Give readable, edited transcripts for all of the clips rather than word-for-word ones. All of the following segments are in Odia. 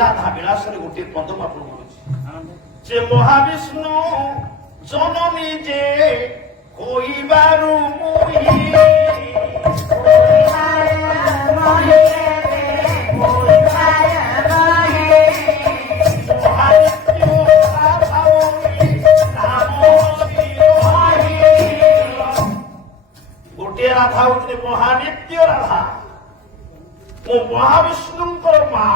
ରାଧା ବିଳାସରେ ଗୋଟିଏ ପଦମ ଆପଣ ମିଳୁଛି ଯେ ମହାବିଷ୍ଣୁ ଜନନୀ ଯେ ହୋଇବାରୁ ଗୋଟିଏ ରାଧା ହଉଛି ମହାନିତ୍ୟ ରାଧା। ମୁଁ ମହାବିଷ୍ଣୁଙ୍କର ମା,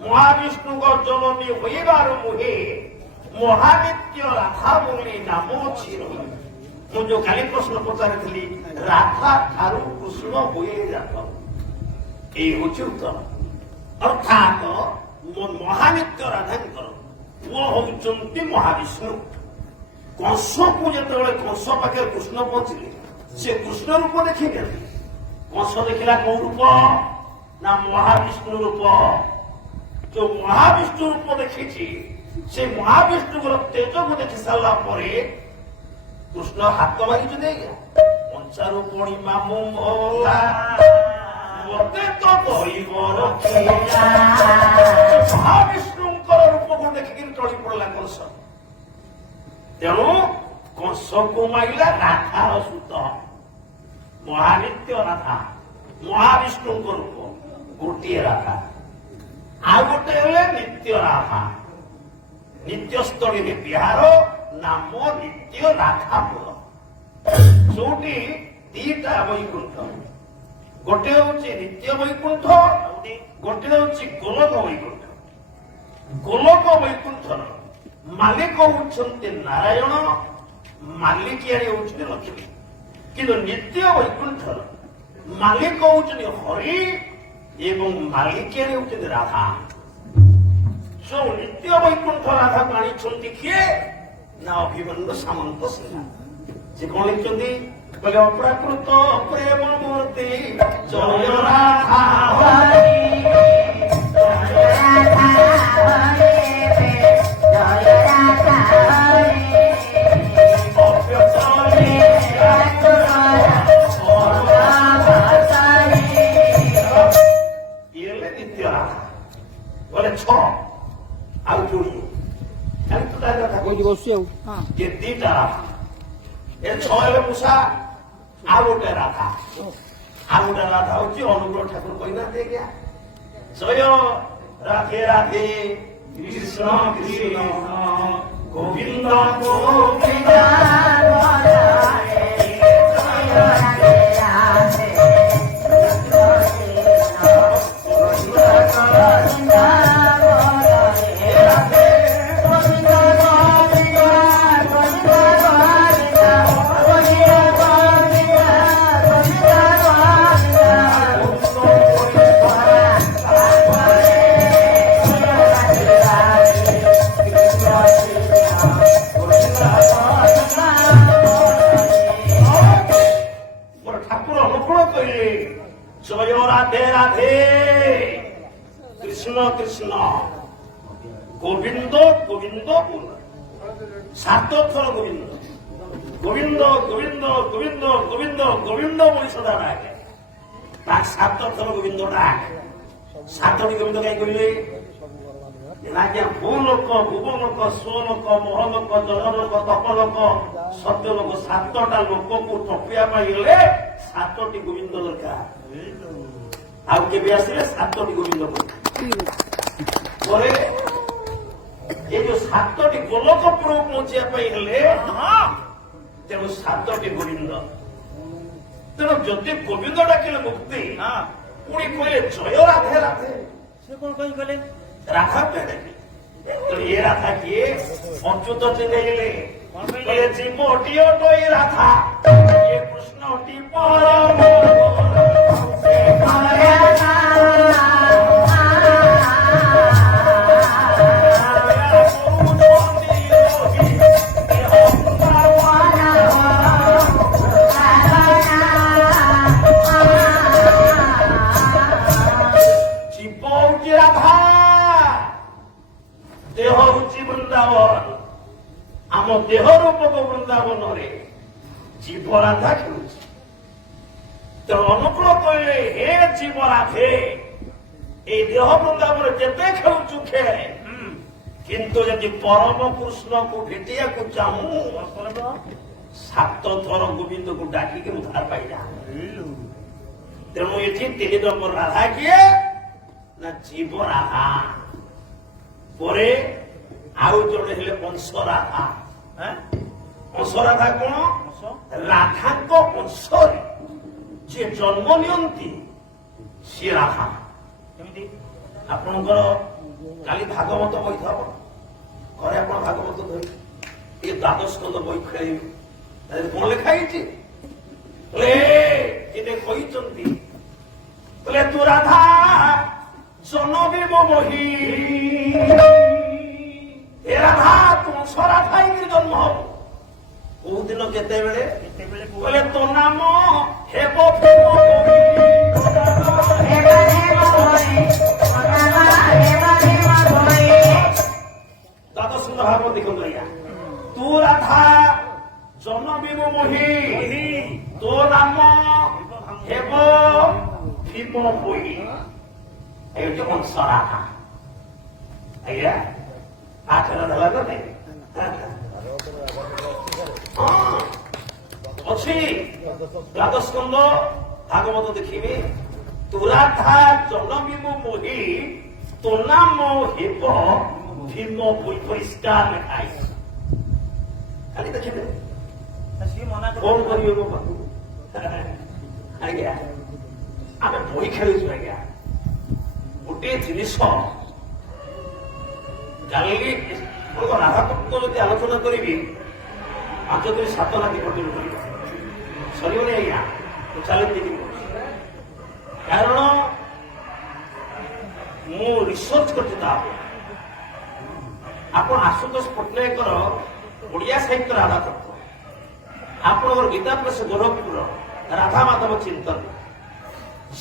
ମହାବିଷ୍ଣୁଙ୍କ ଜନନୀ ହୋଇବାରୁ ମୁହେ ମହାନିତ୍ୟ ରାଧା ବୋଲି ନାମ ଅଛି। ମୁଁ ଯୋଉ କାଲି ପ୍ରଶ୍ନ ପଚାରିଥିଲି ରାଧା ଠାରୁ କୃଷ୍ଣ ହୁଏ ଯାକ, ଏଇ ହଉଛି ଉତ୍ତର। ଅର୍ଥାତ ମହାନିତ୍ୟ ରାଧାଙ୍କର ପୁଅ ହଉଛନ୍ତି ମହାବିଷ୍ଣୁ। କଂସକୁ ଯେତେବେଳେ କଂସ ପାଖରେ କୃଷ୍ଣ ପହଞ୍ଚିଲେ ସେ କୃଷ୍ଣ ରୂପ ଦେଖିନେଲେ। କଂସ ଦେଖିଲା କୋଉ ରୂପ ନା ମହାବିଷ୍ଣୁ ରୂପ। ଯୋଉ ମହାବିଷ୍ଣୁ ରୂପ ଦେଖିଛି ସେ ମହାବିଷ୍ଣୁଙ୍କର ତେଜକୁ ଦେଖି ସାରିଲା ପରେ କୃଷ୍ଣ ହାତ ମାଗିଛନ୍ତି କଞ୍ଚାରୁ ପଣି ମାମୁ ମଲା ମତେ ତ କହିବ ରଖିଲା। ମହାବିଷ୍ଣୁଙ୍କର ରୂପକୁ ଦେଖିକି ଟଳି ପଡିଲା କଂସ। ତେଣୁ କଂସକୁ ମାଗିଲା ରାଧାର ସୁତ ମହାନିତ୍ୟ ରାଧା, ମହାବିଷ୍ଣୁଙ୍କ ରୂପ ଗୋଟିଏ ରାଧା। ଆଉ ଗୋଟେ ହେଲେ ନିତ୍ୟ ରାଧା, ନିତ୍ୟସ୍ଥଳୀରେ ବିହାର ନାମ ନିତ୍ୟ ରାଧାପୁର। ଯୋଉଠି ଦିଟା ବୈକୁଣ୍ଠ, ଗୋଟେ ହଉଛି ନିତ୍ୟ ବୈକୁଣ୍ଠ, ଗୋଟେ ହଉଛି ଗୋଲକ ବୈକୁଣ୍ଠ। ଗୋଲକ ବୈକୁଣ୍ଠର ମାଲିକ ହଉଛନ୍ତି ନାରାୟଣ, ମାଲିକିଆରୀ ହଉଛନ୍ତି ଲକ୍ଷ୍ମୀ। କିନ୍ତୁ ନିତ୍ୟ ବୈକୁଣ୍ଠର ମାଲିକ ହଉଛନ୍ତି ହରି ଏବଂ ମାଲିକିଆରୀ ହଉଛନ୍ତି ରାଧା। ସବୁ ନିତ୍ୟ ବୈକୁଣ୍ଠ ରାଧାକୁ ଆଣିଛନ୍ତି କିଏ ନା ଅଭିମନ୍ୟୁ ସାମନ୍ତ ସିଂହ। ସେ କଣ ଲେଖିଛନ୍ତି କହିଲେ ଅପ୍ରାକୃତ ପ୍ରେମ ମୂର୍ତ୍ତି ଜୟ ରାଧା ହରି, ଜୟ ରାଧା ହରି, बोले छ आउ जोड़िए ये दीटा ये छे मूषा आ गोटे राधा, आ गोटे राधा हूँ अनुग्रह ठाकुर कहना दे गया जय राधे राधे कृष्ण कृष्ण गोविंद गोविंद कृष्ण गोविंद गोविंद सात थर गोविंद गोविंद गोविंद गोविंद गोविंद गोविंद बोली सदा डाके सात थर गोविंद डाक सातटी गोविंद कहीं कहले भू लोक भुव लोक स्वलोक महलोक जललोक तपलोक सत्यलोक सातटा लोक को टपिया गले सातटी गोविंद दरकार। आउ के आसिले सातटी गोविंद ପରେ ଏ ଯୋଉ ସାତଟି ଗୋଲକପୁର ପହଞ୍ଚିବା ପାଇଁ ହେଲେ ତେଣୁ ସାତଟି ଗୋବିନ୍ଦ। ତେଣୁ ଯଦି ଗୋବିନ୍ଦ ଡାକିଲେ ମୁକ୍ତି ପୁଣି କହିଲେ ଜୟ ରାଧେ ରାଧେ, ସେ କଣ କହିଲେ ରାଧା ଏ ରାଧା କିଏ ଅଚ୍ୟୁତ ଚିହ୍ନେଇଲେ କହିଲେ ଜୀବଟି ଅଟଇ ରାଧା ଏ କୃଷ୍ଣଟି ପରମ ଆମ ଦେହ ରୂପକ ବୃନ୍ଦାବନରେ ଜୀବ ରାଧା ଖେଳୁଛି। ତେଣୁ ଅନୁକୂଳ କହିଲେ ହେ ଜୀବ ରାଧେ এই দেহ বৃন্দাবনে যেতে খেলুଛୁ খেলে কিন্তু ଯଦି ପରମ କୃଷ୍ଣକୁ ଭେଟିବାକୁ ଚାହୁଁ 7 ଥର ଗୋବିନ୍ଦକୁ ଡାକିକି ଉଦ୍ଧାର ପାଇଲା। ତେଣୁ ଏଠି 3 ନମ୍ବର ରାଧା କିଏ ନା ଜୀବ ରାଧା ପରେ ଆଉ ଜଣେ ହେଲେ ଅଂଶ ରାଧା। ଅଂଶ ରାଧା କଣ ରାଧାଙ୍କ ଅଂଶରେ ଯିଏ ଜନ୍ମ ନିଅନ୍ତି ସିଏ ରାଧା। ଆପଣଙ୍କର କାଲି ଭାଗବତ ବହି ଥବ ଘରେ ଆପଣ ଭାଗବତ ଧରି ଏ ଦ୍ୱାଦଶ ସ୍କନ୍ଧ ବହି ଖେଳିବେ କଣ ଲେଖା ହେଇଛି କହିଛନ୍ତି ତୁ ରାଧା ଜନମେ ମୋ ବହି ଏ ରାଧା ତୁ ରାଧା ହେଇକିରି ଜନ୍ମ ହବ କୋଉ ଦିନ କେତେବେଳେ କହିଲେ ତୋ ନାମ ହେବ দ্বাদশ স্কন্ধ ভাগবত দেখুন আজ্ঞা তু রাধা জন্মিব মহি তো নাম হেব ভীম বহি এই হচ্ছে অংশ রাধা আজ্ঞা 8 রাধা লাগলো নাই ଅଛି ଦ୍ୱାଦଶ ସ୍କନ୍ଧ ଭାଗବତ ଦେଖିବେ ତୁ ରାଧା ଜନମିବ ମୋହି ତୋ ନାମ ହେବ ଭୀମ ବହି ପରିଷ୍କାର ଲେଖା ହେଇଛି ଖାଲି ଦେଖିବେ କଣ କରିବେ ମୋ ପାଖକୁ ଆଜ୍ଞା ଆମେ ବହି ଖେଳୁଛୁ ଆଜ୍ଞା ଗୋଟିଏ ଜିନିଷ କାଲି ରାଧାତତ୍ଵ ଯଦି ଆଲୋଚନା କରିବି 5 ଦିନ 7 ରାତି କଣ୍ଟିନ୍ୟୁ କରିବ ସରିବନି ଆଜ୍ଞା ମୁଁ ଚାଲିଛି ଦେଖିବି କାରଣ ମୁଁ ରିସର୍ଚ୍ଚ କରିଛି ତା ଆପଣ ଆଶୁତୋଷ ପଟ୍ଟନାୟକର ଓଡ଼ିଆ ସାହିତ୍ୟ ରାଧାତତ୍ଵ ଆପଣଙ୍କର ଗୀତାପ୍ରେସ ଗୋରଖପୁର ରାଧା ମାଧବ ଚିନ୍ତନ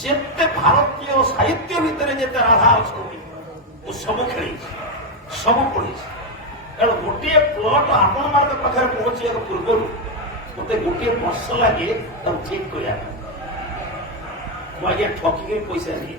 ଯେତେ ଭାରତୀୟ ସାହିତ୍ୟ ଭିତରେ ଯେତେ ରାଧା ଅଛନ୍ତି ମୁଁ ସବୁ ଖେଳିଛି ସବୁ ପଢିଛି କାରଣ ଗୋଟିଏ ପ୍ଲଟ ଆପଣମାନଙ୍କ ପାଖରେ ପହଞ୍ଚିବାକୁ ପୂର୍ବରୁ ମତେ ଗୋଟିଏ ବର୍ଷ ଲାଗେ ତାକୁ ଠିକ କରିବା ମୁଁ ଆଜ୍ଞା ଠକିକି ପଇସା ଦିଏ